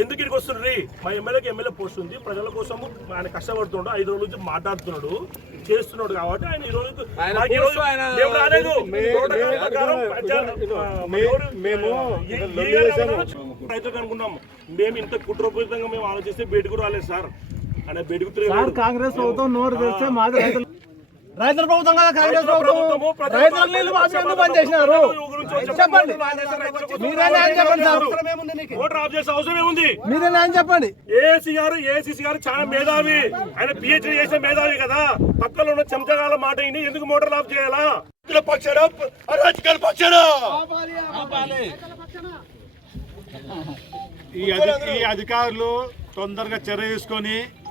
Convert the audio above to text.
ఎందుకు ఇక్కడికి మా ఎమ్మెల్యేకి ఎమ్మెల్యే పోస్ట్ ఉంది ప్రజల కోసం ఆయన కష్టపడుతున్నాడు ఐదు రోజుల నుంచి మాట్లాడుతున్నాడు చేస్తున్నాడు కాబట్టి ఆయన ఈ రోజు రైతులకు అనుకున్నాం మేము ఇంత కుట్రపూరితంగా మేము ఆలోచిస్తే బయటకు రాలేదు సార్ కాంగ్రెస్ ప్రభుత్వం నోరు తెరిస్తే మాది రైతులు రైతుల ప్రభుత్వం కదా కాంగ్రెస్ ప్రభుత్వం. రైతుల నీళ్ళు మాఫీ ఎందుకు బంద్ చేసినారు చెప్పండి. రైతులకు మీరే న్యాయం చెప్పండి. సార్. ఓటర్ ఆఫ్ చేసే అవసరం ఏముంది మీరే న్యాయం చెప్పండి. ఏసీ గారు ఏసీసీ గారు చాలా మేధావి. ఆయన పిహెచ్డీ చేసిన మేధావి కదా. పక్కన ఉన్న చెంచగాల మాట విని ఎందుకు మోటార్ ఆఫ్ చేయాలా? రైతుల పక్షాన అరాజకాల అధి- ఈ అధికారులు తొందరగా చర్య తీసుకొని